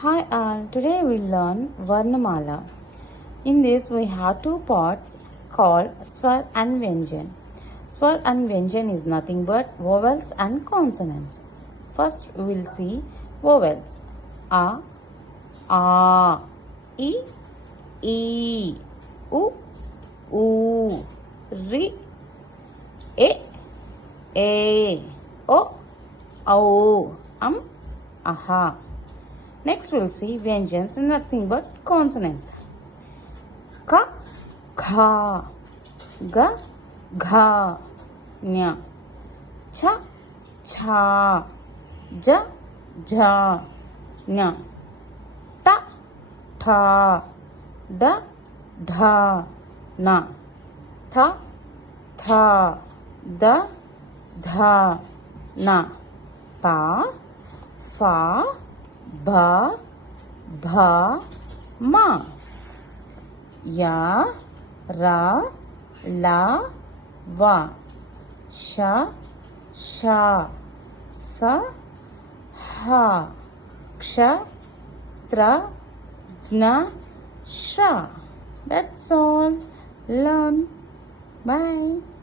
Hi all, today we'll learn Varnamala. In this we have two parts called Swar and Vyanjan. Swar and Vyanjan is nothing but vowels and consonants. First we will see vowels. A, I, U, Ri, E, O, Aha. Next we'll see Vyanjans, nothing but consonants. Ka, Kha, Ga, Gha, Nya, Cha, Cha, Ja, Ja, Nya, Ta, Tha, Da, Dha, Na, Tha, Tha, Da, Dha, Na, Pa, Fa, Ba, Bha, Ma, Ya, Ra, La, Va, Sha, Sha, Sa, Ha, Ksha, Tra, Gna, Shra. That's all. Learn. Bye.